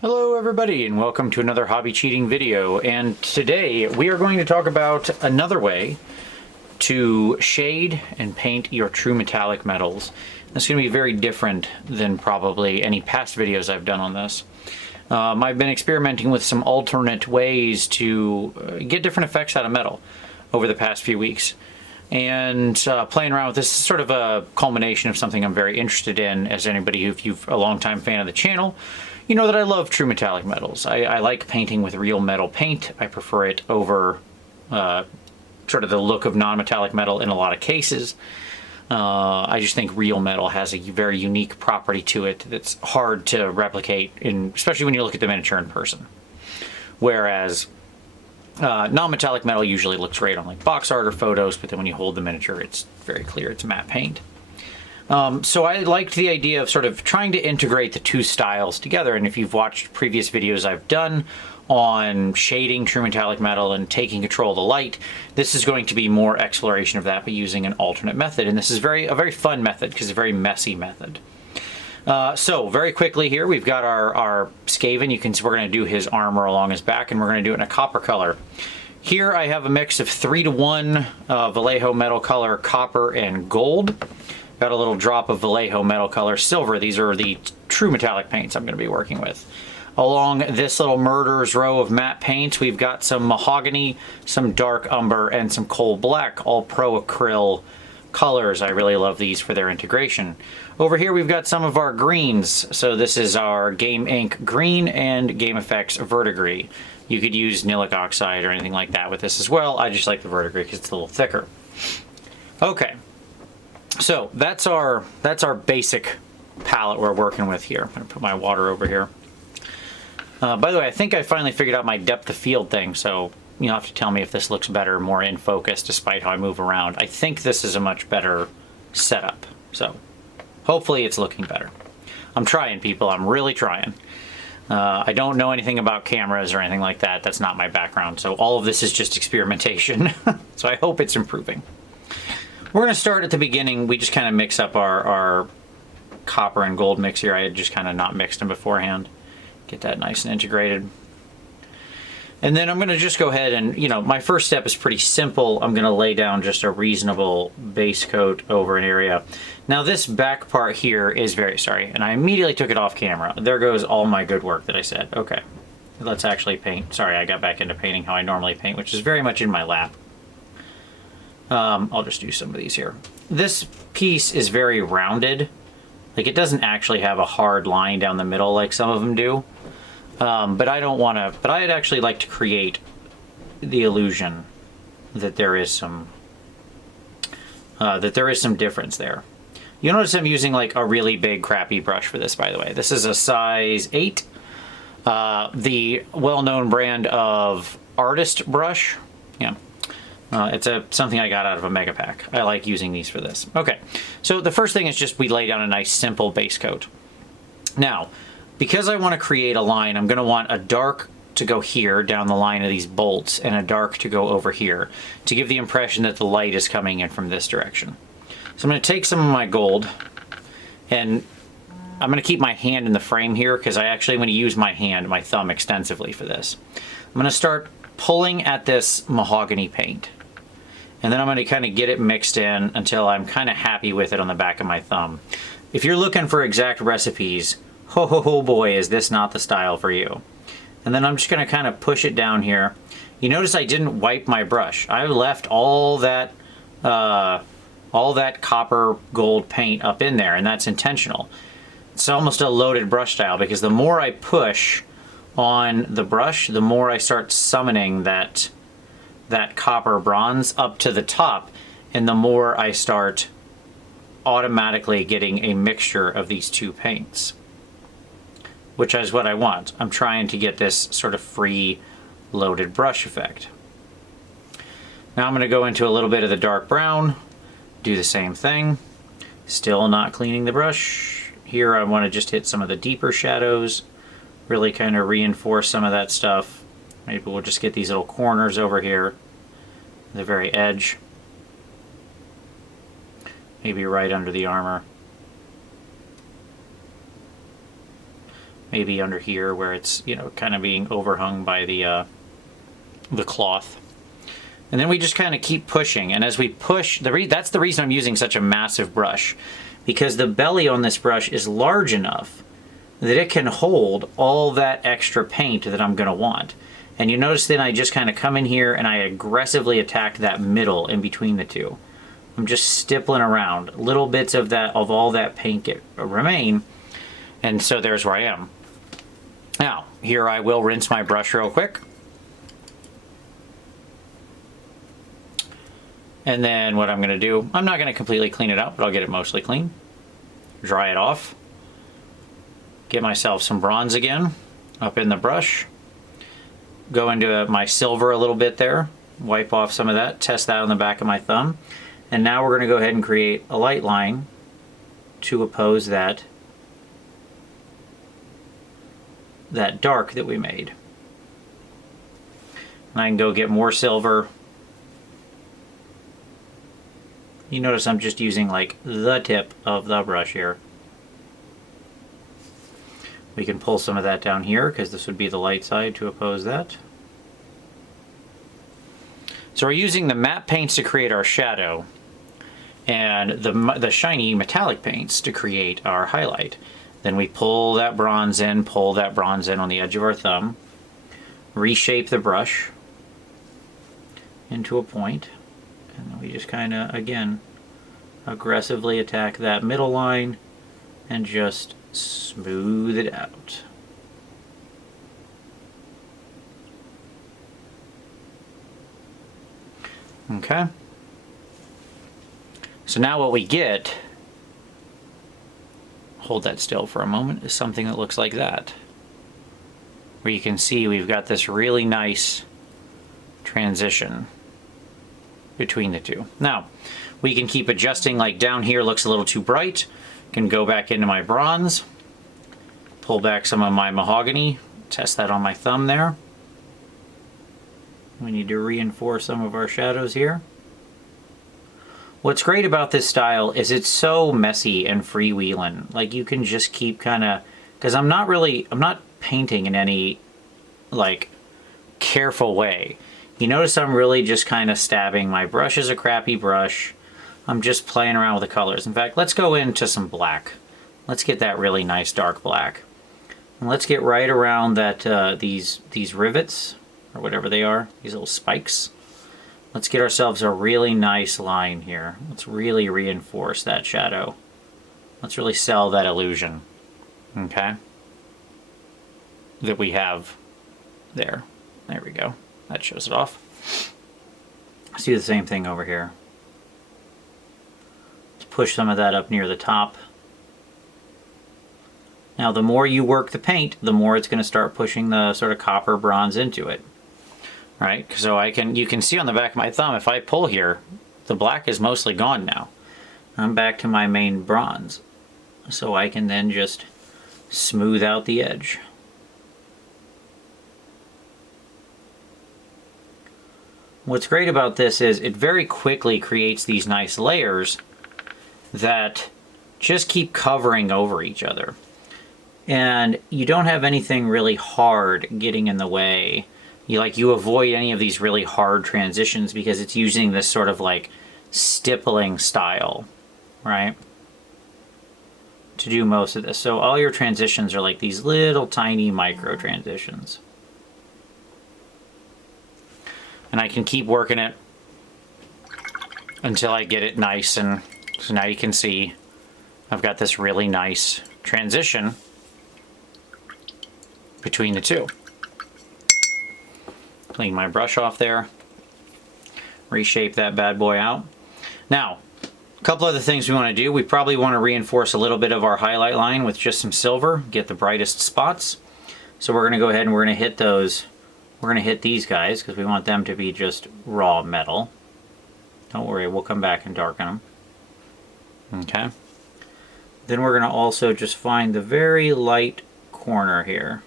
Hello everybody and welcome to another hobby cheating video, and today we are going to talk about another way to shade and paint your true metallic metals. This is going to be very different than probably any past videos I've done on this. I've been experimenting with some alternate ways to get different effects out of metal over the past few weeks. And playing around with this is sort of a culmination of something I'm very interested in. As anybody, if you're a longtime fan of the channel, you know that I love true metallic metals. I like painting with real metal paint. I prefer it over sort of the look of non-metallic metal in a lot of cases. I just think real metal has a very unique property to it that's hard to replicate, especially when you look at the miniature in person. Whereas non-metallic metal usually looks great on like box art or photos, but then when you hold the miniature, it's very clear it's matte paint. So I liked the idea of sort of trying to integrate the two styles together, and if you've watched previous videos I've done on shading true metallic metal and taking control of the light, this is going to be more exploration of that, but using an alternate method. And this is a very fun method because it's a very messy method. So very quickly here, we've got our Skaven. You can see we're going to do his armor along his back, and we're going to do it in a copper color. Here I have a mix of 3-to-1 Vallejo metal color, copper, and gold. Got a little drop of Vallejo metal color, silver. These are the true metallic paints I'm going to be working with. Along this little murderer's row of matte paints, we've got some mahogany, some dark umber, and some coal black, all pro acryl colors. I really love these for their integration. Over here we've got some of our greens. So this is our Game Ink green and Game Effects verdigris. You could use Nilic oxide or anything like that with this as well. I just like the verdigris because it's a little thicker. Okay, so that's our basic palette we're working with here. I'm going to put my water over here. By the way, I think I finally figured out my depth of field thing, so you'll have to tell me if this looks better, more in focus, despite how I move around. I think this is a much better setup, so hopefully it's looking better. I'm trying, people. I'm really trying. I don't know anything about cameras or anything like that. That's not my background, so all of this is just experimentation. So I hope it's improving. We're going to start at the beginning. We just kind of mix up our copper and gold mix here. I had just kind of not mixed them beforehand. Get that nice and integrated. And then I'm going to just go ahead and, my first step is pretty simple. I'm going to lay down just a reasonable base coat over an area. Now this back part here is very, sorry, and I immediately took it off camera. There goes all my good work that I said. Okay, let's actually paint. Sorry, I got back into painting how I normally paint, which is very much in my lap. I'll just do some of these here. This piece is very rounded. Like, it doesn't actually have a hard line down the middle like some of them do. But I don't want to, but I'd actually like to create the illusion that there is some difference there. You'll notice I'm using like a really big crappy brush for this, by the way. This is a size 8, the well-known brand of Artist brush. Yeah. It's something I got out of a mega pack. I like using these for this. Okay, so the first thing is just we lay down a nice simple base coat. Now, because I want to create a line, I'm going to want a dark to go here down the line of these bolts and a dark to go over here to give the impression that the light is coming in from this direction. So I'm going to take some of my gold, and I'm going to keep my hand in the frame here because I actually want to use my hand, my thumb, extensively for this. I'm going to start pulling at this mahogany paint. And then I'm going to kind of get it mixed in until I'm kind of happy with it on the back of my thumb. If you're looking for exact recipes, ho boy, is this not the style for you. And then I'm just going to kind of push it down here. You notice I didn't wipe my brush. I left all that copper gold paint up in there, and that's intentional. It's almost a loaded brush style because the more I push on the brush, the more I start summoning that copper bronze up to the top, and the more I start automatically getting a mixture of these two paints, which is what I want. I'm trying to get this sort of free loaded brush effect. Now I'm going to go into a little bit of the dark brown, do the same thing, still not cleaning the brush. Here I want to just hit some of the deeper shadows, really kind of reinforce some of that stuff. Maybe we'll just get these little corners over here, the very edge. Maybe right under the armor. Maybe under here where it's, you know, kind of being overhung by the cloth. And then we just kind of keep pushing. And as we push, that's the reason I'm using such a massive brush, because the belly on this brush is large enough that it can hold all that extra paint that I'm going to want. And you notice then I just kind of come in here and I aggressively attack that middle in between the two. I'm just stippling around. Little bits of all that paint remain. And so there's where I am. Now, here I will rinse my brush real quick. And then what I'm going to do, I'm not going to completely clean it out, but I'll get it mostly clean. Dry it off. Get myself some bronze again up in the brush. Go into my silver a little bit there. Wipe off some of that. Test that on the back of my thumb. And now we're going to go ahead and create a light line to oppose that dark that we made. And I can go get more silver. You notice I'm just using like the tip of the brush here. We can pull some of that down here because this would be the light side to oppose that. So we're using the matte paints to create our shadow and the shiny metallic paints to create our highlight. Then we pull that bronze in on the edge of our thumb, reshape the brush into a point, and then we just kind of, again, aggressively attack that middle line and just smooth it out. Okay. So now what we get, hold that still for a moment, is something that looks like that. Where you can see we've got this really nice transition between the two. Now, we can keep adjusting, like down here looks a little too bright. Can go back into my bronze, pull back some of my mahogany, test that on my thumb there. We need to reinforce some of our shadows here. What's great about this style is it's so messy and freewheeling. Like you can just keep kind of, because I'm not painting in any like careful way. You notice I'm really just kind of stabbing. My brush is a crappy brush. I'm just playing around with the colors. In fact, let's go into some black. Let's get that really nice dark black. And let's get right around that these rivets, or whatever they are, these little spikes. Let's get ourselves a really nice line here. Let's really reinforce that shadow. Let's really sell that illusion, okay, that we have there. There we go. That shows it off. Let's do the same thing over here. Let's push some of that up near the top. Now, the more you work the paint, the more it's going to start pushing the sort of copper bronze into it. Right? So you can see on the back of my thumb, if I pull here, the black is mostly gone now. I'm back to my main bronze. So I can then just smooth out the edge. What's great about this is it very quickly creates these nice layers that just keep covering over each other. And you don't have anything really hard getting in the way. You avoid any of these really hard transitions because it's using this sort of like stippling style, right? To do most of this. So all your transitions are like these little tiny micro transitions. And I can keep working it until I get it nice. And so now you can see I've got this really nice transition between the two. Clean my brush off there. Reshape that bad boy out. Now, a couple other things we want to do. We probably want to reinforce a little bit of our highlight line with just some silver. Get the brightest spots. So we're going to go ahead and we're going to hit those. We're going to hit these guys because we want them to be just raw metal. Don't worry, we'll come back and darken them. Okay. Then we're going to also just find the very light corner here.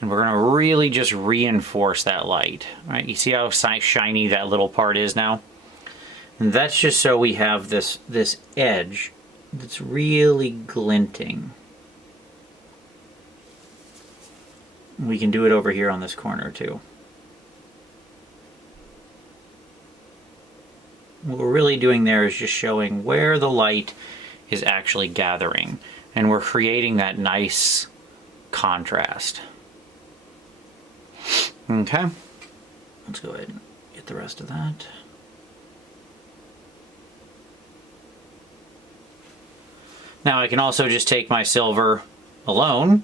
And we're gonna really just reinforce that light, right? You see how shiny that little part is now? And that's just so we have this edge that's really glinting. We can do it over here on this corner too. What we're really doing there is just showing where the light is actually gathering, and we're creating that nice contrast. Okay, let's go ahead and get the rest of that. Now I can also just take my silver alone.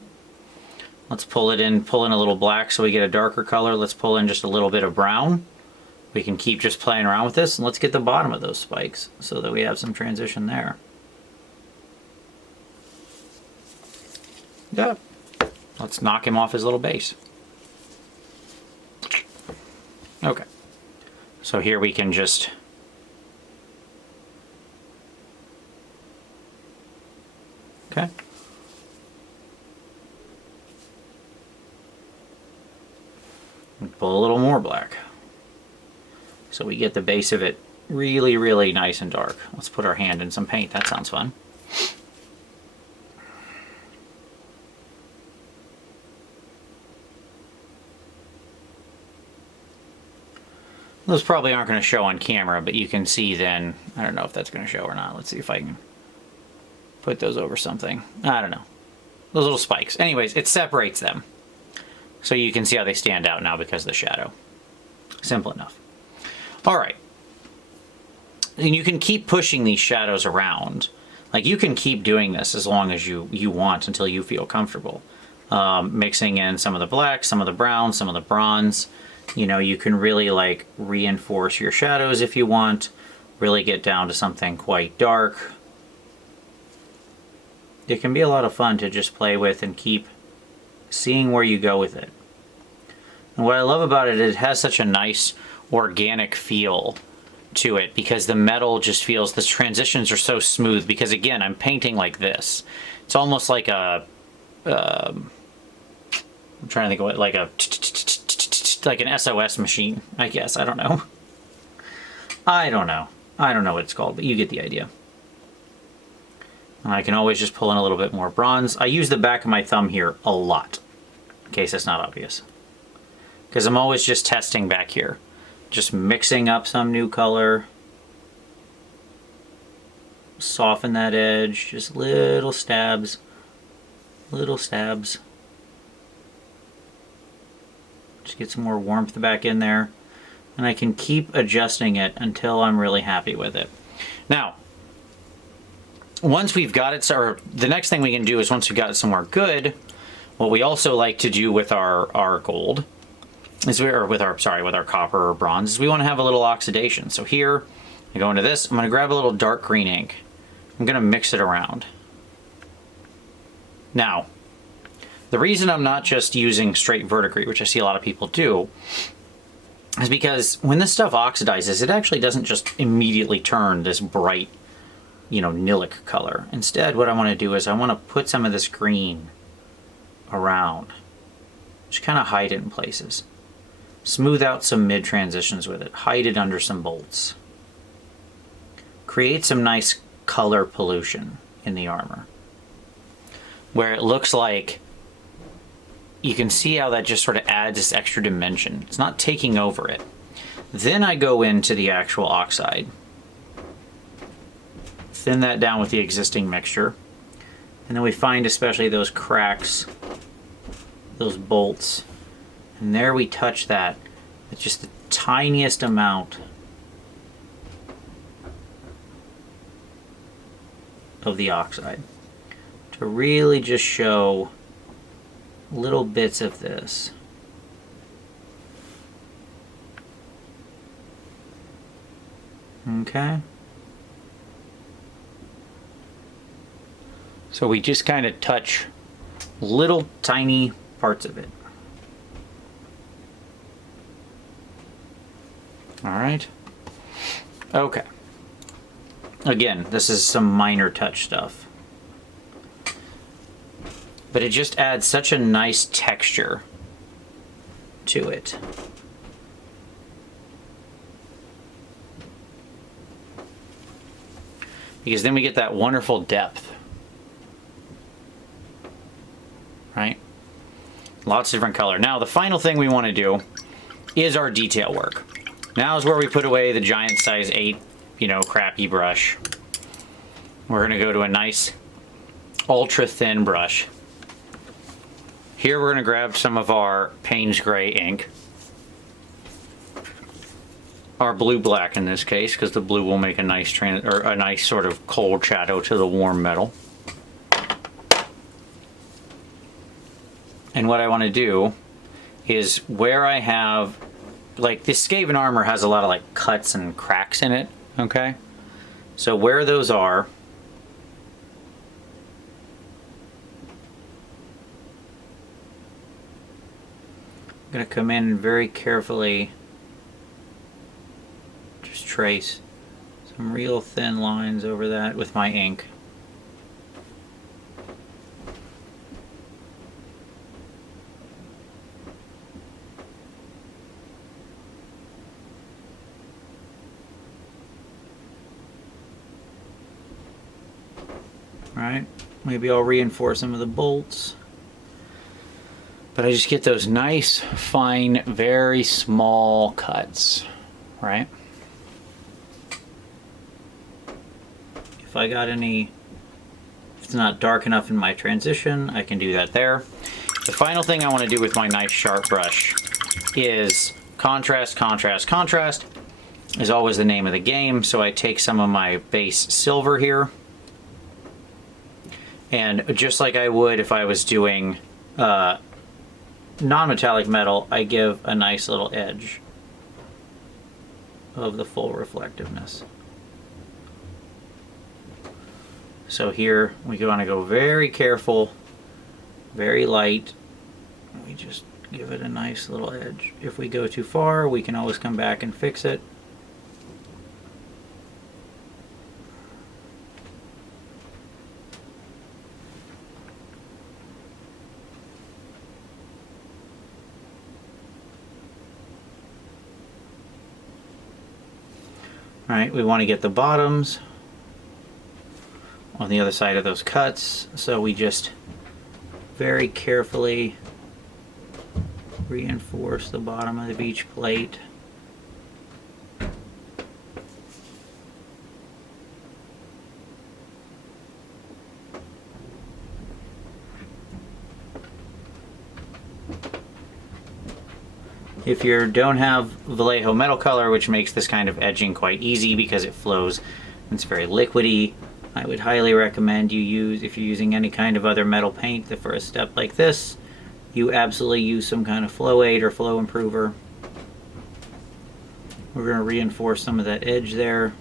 Let's pull in a little black so we get a darker color. Let's pull in just a little bit of brown. We can keep just playing around with this, and let's get the bottom of those spikes so that we have some transition there. Yeah. Let's knock him off his little base. Okay. So here we can just okay. Pull a little more black. So we get the base of it really, really nice and dark. Let's put our hand in some paint. That sounds fun. Those probably aren't going to show on camera, but you can see then. I don't know if that's going to show or not. Let's see if I can put those over something. I don't know. Those little spikes. Anyways, it separates them. So you can see how they stand out now because of the shadow. Simple enough. All right. And you can keep pushing these shadows around. Like, you can keep doing this as long as you want until you feel comfortable. Mixing in some of the black, some of the brown, some of the bronze. You know, you can really like reinforce your shadows if you want. Really get down to something quite dark. It can be a lot of fun to just play with and keep seeing where you go with it. And what I love about it, it has such a nice organic feel to it because the metal just feels, the transitions are so smooth because again, I'm painting like this. It's almost like a, I'm trying to think of it, like an SOS machine, I guess. I don't know. I don't know what it's called, but you get the idea. And I can always just pull in a little bit more bronze. I use the back of my thumb here a lot, in case it's not obvious. Because I'm always just testing back here. Just mixing up some new color. Soften that edge, just little stabs. Little stabs. Just get some more warmth back in there. And I can keep adjusting it until I'm really happy with it. Now, once we've got it, or the next thing we can do is once we've got it somewhere good, what we also like to do with our gold is with our copper or bronze is we want to have a little oxidation. So here, I go into this, I'm going to grab a little dark green ink. I'm going to mix it around. Now, the reason I'm not just using straight verdigris, which I see a lot of people do, is because when this stuff oxidizes, it actually doesn't just immediately turn this bright, you know, Nilic color. Instead, what I want to do is I want to put some of this green around. Just kind of hide it in places. Smooth out some mid transitions with it. Hide it under some bolts. Create some nice color pollution in the armor. Where it looks like you can see how that just sort of adds this extra dimension. It's not taking over it. Then I go into the actual oxide. Thin that down with the existing mixture. And then we find especially those cracks, those bolts. And there we touch that with just the tiniest amount of the oxide to really just show little bits of this. Okay. So we just kind of touch little tiny parts of it. All right. Okay. Again, this is some minor touch stuff. But it just adds such a nice texture to it. Because then we get that wonderful depth. Right? Lots of different color. Now the final thing we want to do is our detail work. Now is where we put away the giant size 8, crappy brush. We're going to go to a nice ultra thin brush. Here we're going to grab some of our Payne's Gray ink. Our blue black in this case, because the blue will make a nice a nice sort of cold shadow to the warm metal. And what I want to do is where I have, like, this Skaven armor has a lot of like cuts and cracks in it, okay? So where those are, I'm going to come in and very carefully just trace some real thin lines over that with my ink. Right? Maybe I'll reinforce some of the bolts. But I just get those nice, fine, very small cuts, right? If it's not dark enough in my transition, I can do that there. The final thing I want to do with my nice sharp brush is contrast, contrast, contrast is always the name of the game. So I take some of my base silver here, and just like I would if I was doing non-metallic metal, I give a nice little edge of the full reflectiveness. So here we want to go very careful, very light. We just give it a nice little edge. If we go too far, we can always come back and fix it. Alright, we want to get the bottoms on the other side of those cuts, so we just very carefully reinforce the bottom of each plate. If you don't have Vallejo metal color, which makes this kind of edging quite easy because it flows, it's very liquidy, I would highly recommend you use, if you're using any kind of other metal paint, that for a step like this, you absolutely use some kind of flow aid or flow improver. We're going to reinforce some of that edge there.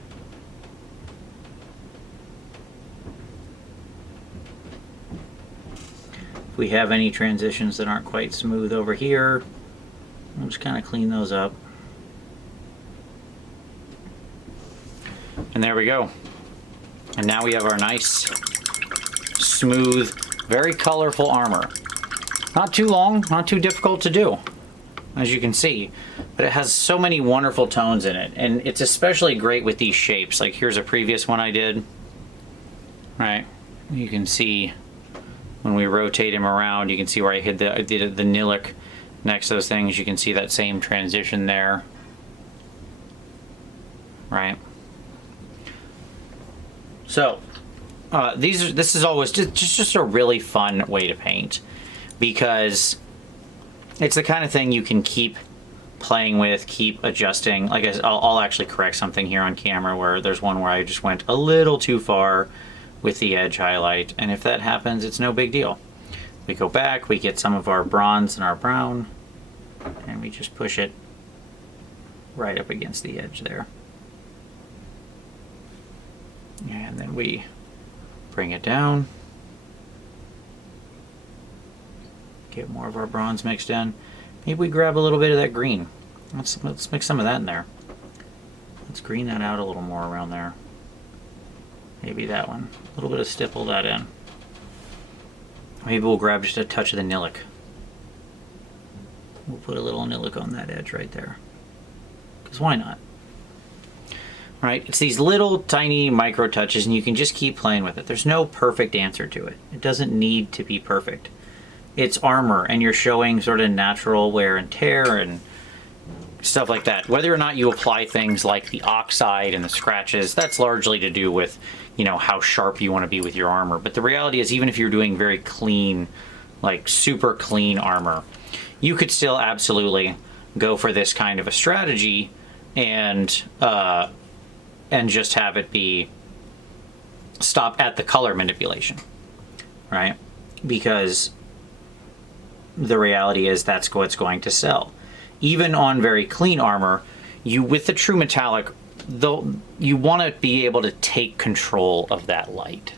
If we have any transitions that aren't quite smooth over here, we'll just kind of clean those up. And there we go. And now we have our nice, smooth, very colorful armor. Not too long, not too difficult to do, as you can see. But it has so many wonderful tones in it. And it's especially great with these shapes. Like here's a previous one I did. Right, you can see when we rotate him around, you can see where I did the Nillik next to those things. You can see that same transition there, right? So this is always just a really fun way to paint, because it's the kind of thing you can keep playing with, keep adjusting. Like I'll actually correct something here on camera where there's one where I just went a little too far with the edge highlight, and if that happens, it's no big deal. We go back, we get some of our bronze and our brown, and we just push it right up against the edge there. And then we bring it down, get more of our bronze mixed in. Maybe we grab a little bit of that green. Let's mix some of that in there. Let's green that out a little more around there. Maybe that one. A little bit of stipple that in. Maybe we'll grab just a touch of the Nillik. we'll put a little acrylic on that edge right there. Because why not? Right? It's these little tiny micro touches, and you can just keep playing with it. There's no perfect answer to it. It doesn't need to be perfect. It's armor, and you're showing sort of natural wear and tear and stuff like that. Whether or not you apply things like the oxide and the scratches, that's largely to do with, you know, how sharp you want to be with your armor. But the reality is, even if you're doing very clean, like super clean armor, you could still absolutely go for this kind of a strategy and just have it be stop at the color manipulation, right? Because the reality is that's what's going to sell. Even on very clean armor, with the true metallic, though, you want to be able to take control of that light,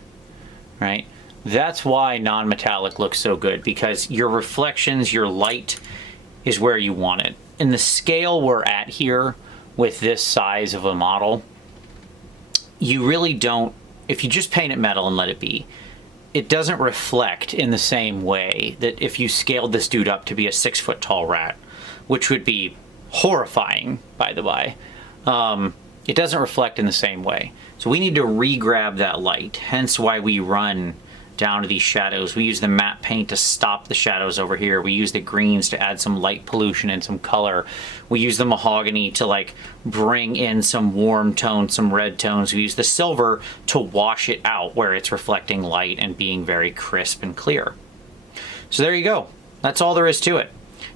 right? That's why non-metallic looks so good, because your reflections, your light is where you want it. In the scale we're at here with this size of a model, you really don't, if you just paint it metal and let it be, it doesn't reflect in the same way that if you scaled this dude up to be a 6-foot tall rat, which would be horrifying, by the by. It doesn't reflect in the same way. So we need to re-grab that light, hence why we run down to these shadows. We use the matte paint to stop the shadows over here. We use the greens to add some light pollution and some color. We use the mahogany to like bring in some warm tones, some red tones. We use the silver to wash it out where it's reflecting light and being very crisp and clear. So there you go. That's all there is to it.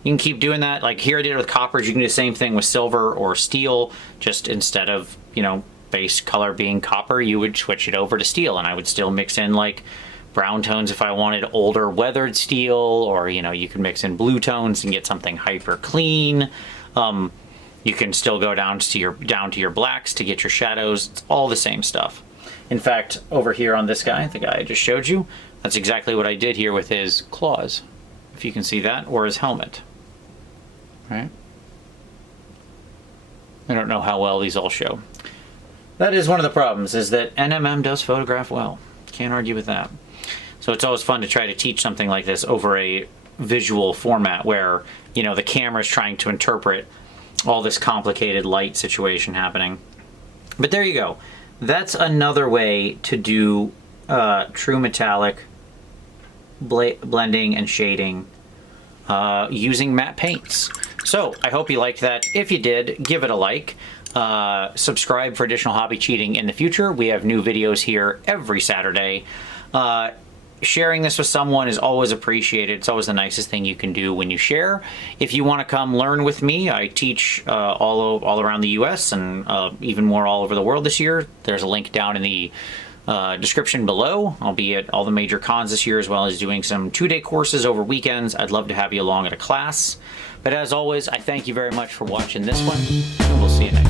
You can keep doing that. Like here I did it with coppers. You can do the same thing with silver or steel. Just instead of, you know, base color being copper, you would switch it over to steel, and I would still mix in like brown tones if I wanted older weathered steel, or, you know, you can mix in blue tones and get something hyper clean. You can still go down to your blacks to get your shadows. It's all the same stuff. In fact, over here on this guy, the guy I just showed you, that's exactly what I did here with his claws, if you can see that, or his helmet. Right? I don't know how well these all show. That is one of the problems, is that NMM does photograph well. Can't argue with that. So it's always fun to try to teach something like this over a visual format where, you know, the camera is trying to interpret all this complicated light situation happening. But there you go. That's another way to do true metallic blending and shading using matte paints. So I hope you liked that. If you did, give it a like. Subscribe for additional hobby cheating in the future. We have new videos here every Saturday. Sharing this with someone is always appreciated. It's always the nicest thing you can do when you share. If you want to come learn with me, I teach all around the US and even more all over the world this year. There's a link down in the description below. I'll be at all the major cons this year, as well as doing some 2-day courses over weekends. I'd love to have you along at a class. But as always, I thank you very much for watching this one, and we'll see you next time.